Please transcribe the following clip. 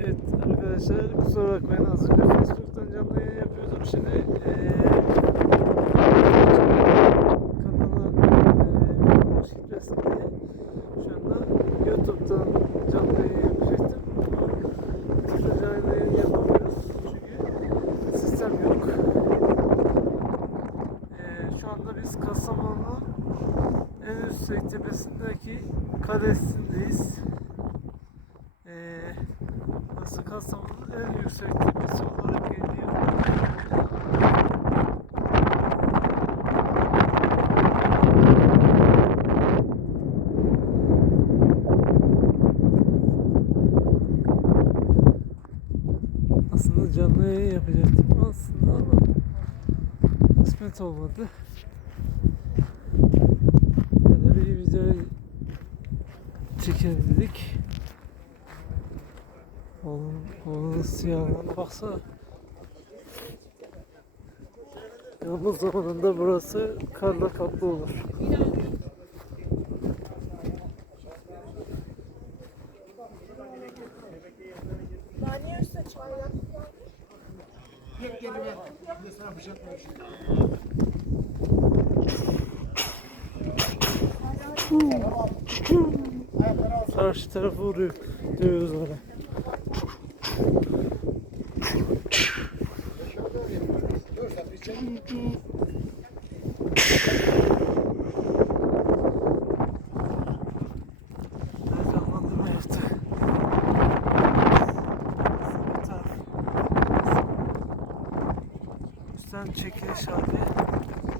Evet arkadaşlar kusura bakmayın az önce Facebook'tan canlı yayın yapıyordum şimdi eee kanala eee boş gitmesin diye şu anda YouTube'dan canlı yayın yapacaktım. YouTube'da canlı yayın yapamıyoruz çünkü sistem yok. Eee, şu anda biz Kastamonu'nun en yüksek tepesindeki kalesindeyiz Kastamonu'nun en yüksek tepesi olarak geliyor. Aslında canlı yayın yapacaktım aslında ama kısmet olmadı. Böyle bir video çekelim dedik. Oğlum, oğlum siyahına baksana. Yağmur zamanında burası karla kaplı olur. Nane üstüne çaylar. Karşı tarafı vuruyor. Dövüyoruz oraya. yüzden çekiliş hali